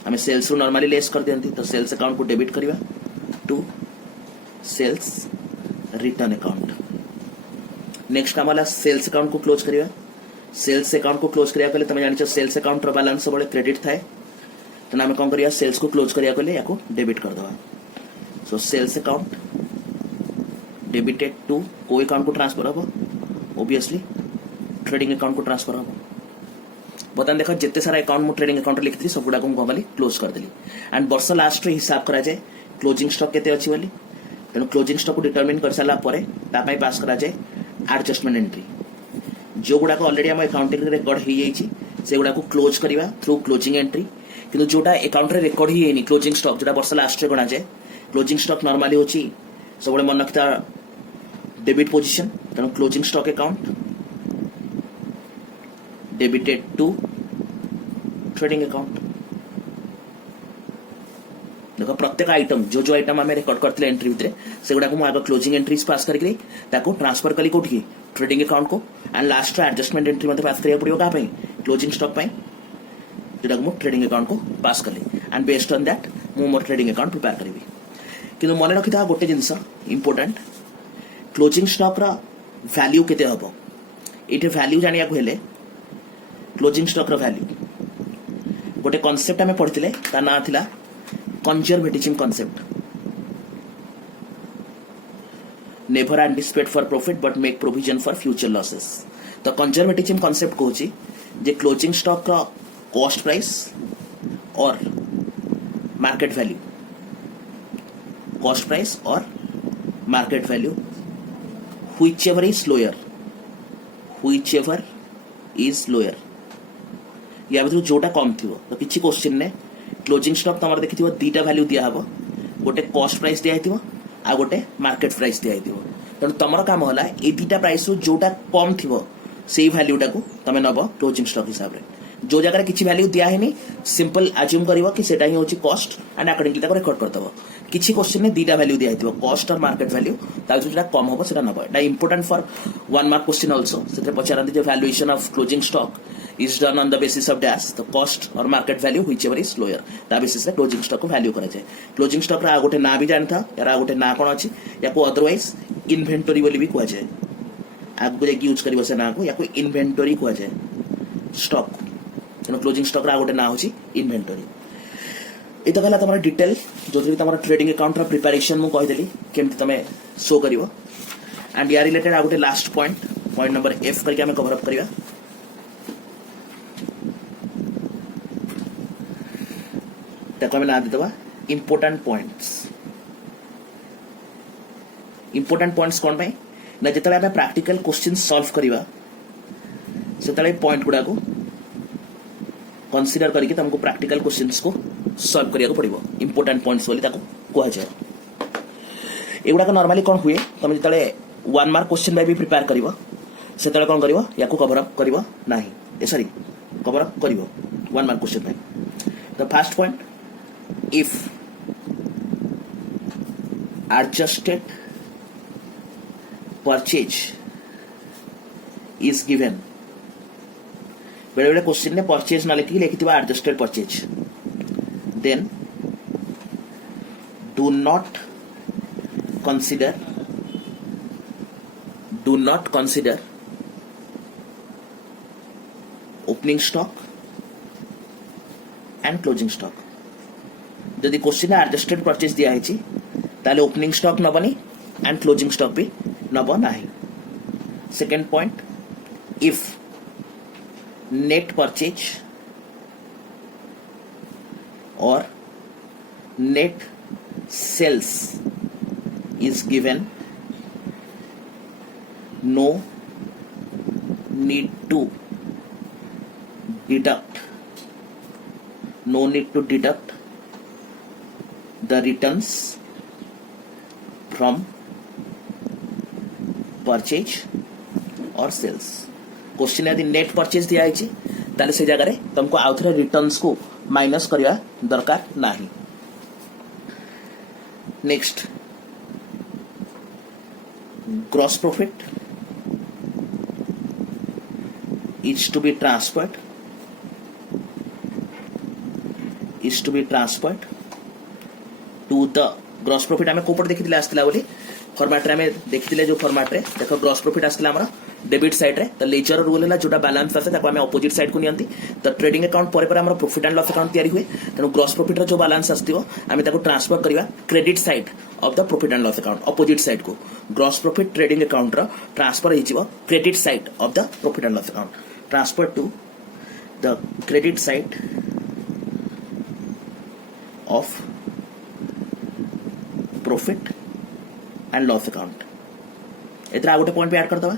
आम सेल्स रु नॉर्मली लेस कर दियंती तो सेल्स अकाउंट को डेबिट करवा to sales return account next आम सेल्स अकाउंट को क्लोज करवा सेल्स अकाउंट को क्लोज करिया कले तमे जानिछ सेल्स अकाउंट रो बैलेंस सबले क्रेडिट थाए तो आम कौन करिया सेल्स को क्लोज करिया कले याको डेबिट कर दवा so sales account debited to को अकाउंट को ट्रांसफर हम ऑब्वियसली ट्रेडिंग अकाउंट को ट्रांसफर हम बता देख जिते सारा अकाउंट मुझे ट्रेडिंग अकाउंट लिखी सब गुड़ा कौन कली क्लोज करदेली एंड वर्ष लास्ट हिसाब करा जाए क्लोजिंग स्टॉक केते अछि बोली तेणु क्लोजिंग स्टॉक को डिटरमिन कर सारा पास करा जाए एडजस्टमेंट एंट्री जो गुड़ा ऑलरेडी आम अकाउंटिंग रेकर्ड हो जाइए से गुड़ा क्लोज करवा थ्रू क्लोजिंग एंट्री किंतु जोटा अकाउंट रे रेकर्ड ही है क्लोजिंग स्टॉक जोटा वर्ष लास्ट गणा जाए क्लोजिंग स्टॉक नॉर्मली होची सब मन रखता डेबिट पोजीशन तेणु closing stock account debited to trading account देख प्रत्येक आइटम जो जो आइटम आम रेकर्ड करते एंट्री भितर से गुड़ा आग क्लोजिंग एंट्रीज पास करके ट्रांसफर कली कौटी ट्रेडिंग अकाउंट को एंड लास्ट एडजस्टमेंट एंट्री मतलब पास करिया पड़ियो का क्लोजिंग स्टॉक जोटा मु ट्रेडिंग अकाउंट को पास कली एंड बेस्ड ऑन दैट मु मोर ट्रेडिंग अकाउंट प्रिपेयर करी किंतु मन रखी था गोटे जिनस इंपोर्टेंट क्लोजिंग स्टॉक रा वैल्यू केते हबो इटे वैल्यू जानिया को हेले क्लोजिंग स्टॉक रा वैल्यू गोटे कांसेप्ट आमे पढ़िथिले ता ना थिला conservatism concept never anticipate for profit but make provision for future losses तो कंजर्वेटिज्म कांसेप्ट कहूची जे क्लोजिंग स्टॉक का कॉस्ट प्राइस और मार्केट वैल्यू कॉस्ट प्राइस और market value whichever is lower या भीतर जोटा कम थी तो किसी क्वेश्चन ने क्लोजिंग स्टॉक तुम देखी दीटा वैल्यू दिया हम गोटे कॉस्ट प्राइस दिया आ गोटे मार्केट प्राइस दिया तेणु तुम काम है ये दीटा प्राइस जोटा कम थी से वैल्यूटा को तुम नब क्लोजिंग स्टॉक हिसाब से जो जगह किसी वैल्यू दिया है सिंपल एज्यूम कर कि सेटा ही होची कॉस्ट एंड अकॉर्डिंगली ताको रेकॉर्ड करदब किसी क्वेश्चन ने दीटा वैल्यू दिया है कॉस्ट और मार्केट वैल्यू जो कम हम से नब एटा important for 1 mark question also से पचारती valuation of closing stock is done on the basis of dash the cost और market value whichever is lower ता बेसिस क्लोजिंग स्टॉक को वैल्यू करा जाए क्लोजिंग स्टॉक रा गोटे ना भी जानता यार आ गोटे ना कौन अच्छी या अदरवाइज इन्वेंटरी बोली भी कह जाए आगे जाके यूज कर से ना को या इन्वेंटरी कह जाए स्टॉक तेणु क्लोजिंग स्टॉक रा गोटे ना होची इन्वेंटरी ये गला तुम डिटेल जो तुम ट्रेडिंग अकाउंट प्रिपेरेशन मु कहीदेली केमती तुम शो कर एंड या रिलेटेड आ गोटे लास्ट पॉइंट नंबर एफ करके आम कवर अप करवा ताको आम ना देदबा इंपोर्टेंट पॉइंट्स कौन पाई ना जिते आम प्रैक्टिकल क्वेश्चन सॉल्व करवा से पॉइंट गुड़ा को कंसीडर करके तुमको प्रैक्टिकल क्वेश्चंस को सॉल्व करिया को पड़िबो इंपोर्टेंट पॉइंट्स बोली ताको कह जाए एगुड़ा नॉर्मली कौन हुए तुम जिते 1 मार्क क्वेश्चन भी प्रिपेयर करिवो सेतले कौन करिवो याको कवर अप करिवो नाही सॉरी कवर अप करिवो 1 मार्क क्वेश्चन में the first point if adjusted purchase is given बेले बेले क्वेश्चन ने परचेज ना लिखी लिखि adjusted purchase then do not consider opening stock and closing stock जदि क्वेश्चन एडजस्टेड परचेज दिया है ताले ओपनिंग स्टॉक नबनी एंड क्लोजिंग स्टॉक भी नब ना second point if net purchase और net sales is given, no need to deduct, no need to deduct the returns from purchase or sales. Question यदि net purchase दिया है ताले से जगह तुमको आउ थे रिटर्न्स को माइनस करवा दरकार नहीं. Next gross profit is to be transferred to the gross profit आम कोपट देखी आसला बोली फॉर्मेट रे देखी जो फॉर्मेट रे देख ग्रॉस प्रॉफिट आसला हमर डेबिट साइड रे तो लेजर रूल है जोटा बैलेंस आसे ताको आम अपोजिट साइड को नियंती तो ट्रेडिंग अकाउंट पर हमर प्रॉफिट एंड लॉस अकाउंट तैयारी हुए तेणु ग्रॉस प्रॉफिट रो जो बैलेंस आसथिबो आम ताको ट्रांसफर करबा credit side of the profit and loss account opposite side को ग्रॉस प्रॉफिट ट्रेडिंग अकाउंट रो ट्रांसफर हिजिबो credit side of the profit and loss account transfer to the credit side of profit and loss account. इतना आ गोटे point पे add कर दवा.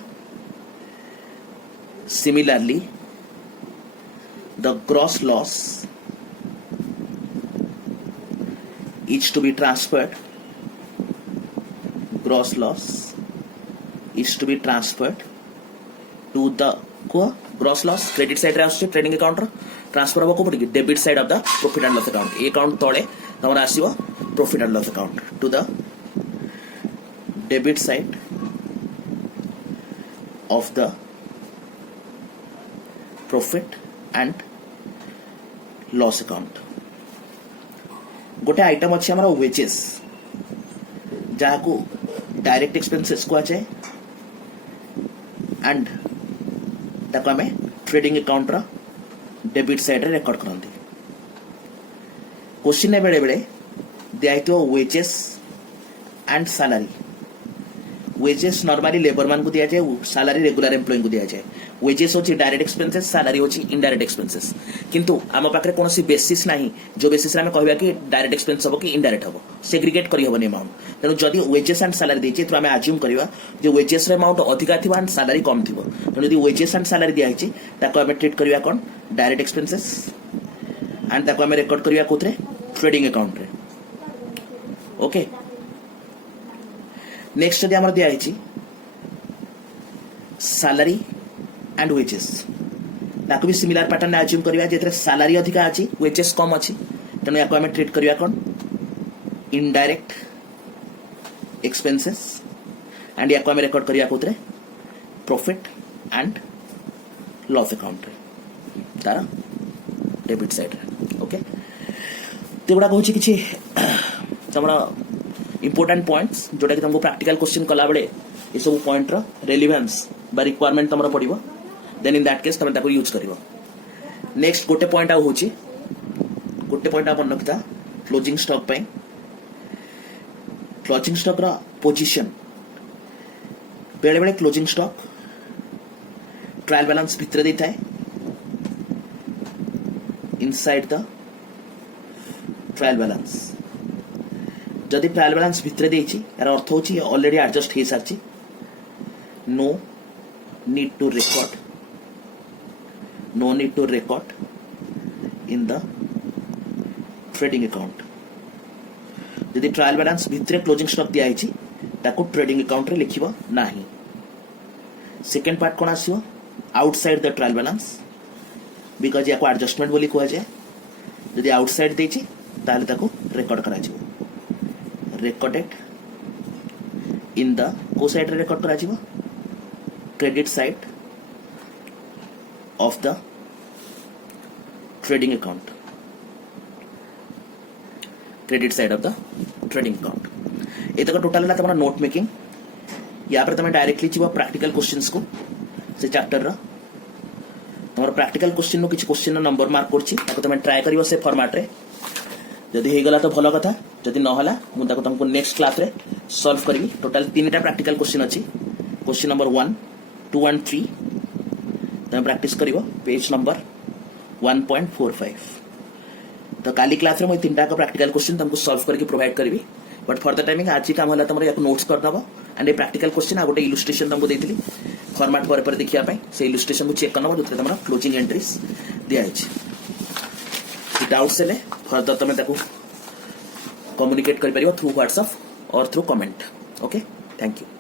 Similarly the gross loss is to be transferred to the gross loss credit side रे आसुचे trading account रो transfer होबो कोपटी की debit side of the profit and loss account. ए अकाउंट तळे तमरा आसीबो profit and loss account to the debit side of the profit and loss account. गोटे आइटम अच्छे हमारा वेजेस जहाँ को डायरेक्ट एक्सपेंसेस को आए एंड ताको आमे ट्रेडिंग अकाउंट रा डेबिट साइड रे रिकॉर्ड करंती. क्वेश्चन बेले बेले दिया wages and salary. Wages normally labour मान को दिया जाए, सैलरी रेगुलर एम्प्लॉय को दिया जाए. वेजेस होची डायरेक्ट एक्सपेंसेस, सैलरी होची इनडायरेक्ट एक्सपेंसेस. किंतु आम पाखे कौन बेसिस नहीं जो बेसिस में कहबा कि डायरेक्ट एक्सपेंस हम कि इनडायरेक्ट हम सेग्रीगेट करी हबनी अमाउंट. तेणु जदि वेजेस एंड सैलरी देछि तो आम आज्यूम करबा जे वेजेस रे अमाउंट अधिका थिबा एंड सैलरी कम थिबो. तेणु यदि वेजेस एंड सैलरी दिया हिछि ताको आम ट्रीट करबा कोन डायरेक्ट एक्सपेंसेस एंड ताको आम रिकॉर्ड करबा कोथरे ट्रेडिंग अकाउंट रे. ओके. नेक्स्ट यदि आमर दिया हिछि सैलरी एंड वेजेस ताको भी सिमिलर पैटर्न में अज्यूम करबा जेतरे सैलरी अधिका अछि वेजेस कम अछि. तेणु याको आम ट्रीट करबा कोन इनडायरेक्ट एक्सपेंसेस एंड याको आम रिकॉर्ड करबा कोथरे प्रॉफिट एंड लॉस अकाउंट रे तारा डेबिट साइड रे. ओके. तो गुडा कहूछि किछि तमरा इंपोर्टेंट पॉइंट्स जोटा कि तुमको प्रैक्टिकल क्वेश्चन कला बेले ये सब पॉइंट रो रेलेवेंस बा रिक्वायरमेंट तमरा पड़िबो. देन इन दैट केस तुम ताको यूज करिवो. नेक्स्ट गोटे पॉइंट आ होछि गोटे पॉइंट आ मन रखता क्लोजिंग स्टॉक पे. क्लोजिंग स्टॉक रा पोजीशन बेले बेले क्लोजिंग स्टॉक ट्रायल बैलेंस भितर देता है इनसाइड द ट्रायल बैलेंस. जदि ट्रायल बैलेंस भितर देछि यार अर्थ होछि ऑलरेडी एडजस्ट हे सारछि. No need to record in the trading account. यदि ट्रायल बैलेंस भितर क्लोजिंग स्टॉक दिया हिछि ताको ट्रेडिंग अकाउंट रे लिखिबो नाही. सेकंड पार्ट कोन आसीबो outside the trial balance because याको एडजस्टमेंट बोली कहै छै. यदि आउटसाइड देछि ताले ताको रिकॉर्ड करा जिवो. recorded in the को साइड रे रिकॉर्ड करा जिवो credit side of the trading account. Credit side of the trading account. ये तक टोटल है तुम्हारा नोट मेकिंग. यहाँ पर तुम डायरेक्टली जीव प्रैक्टिकल क्वेश्चंस को से चैप्टर रा तुम प्रैक्टिकल क्वेश्चन नो किछि क्वेश्चन नंबर मार्क करछि ताको तुम ट्राई करिवो से फॉर्मेट रे. जदि हे गला तो भलो कथा, जदि न होला मु ताको तुमको नेक्स्ट क्लास रे सॉल्व करिवि. टोटल तीनटा प्रैक्टिकल क्वेश्चन अछि. क्वेश्चन नंबर 1, 2 एंड 3 तुम प्रैक्टिस करिवो पेज नंबर 1.45. तो काली क्लास रे मैं तीनटा का प्रैक्टिकल क्वेश्चन तुमको सॉल्व करके प्रोवाइड करी. बट फॉर द टाइमिंग आज काम होला तुम याको नोट्स कर दबो एंड ए प्रैक्टिकल क्वेश्चन आ गोटे इलस्ट्रेशन तुमको देथिली फॉर्मेट पर देखिया से इलस्ट्रेशन को चेक करना जो तुम क्लोजिंग एंट्रीज दिखाई डाउट से फर्दर तुम कम्युनिकेट कर थ्रू व्हाट्सएप और through comment. Okay, thank you.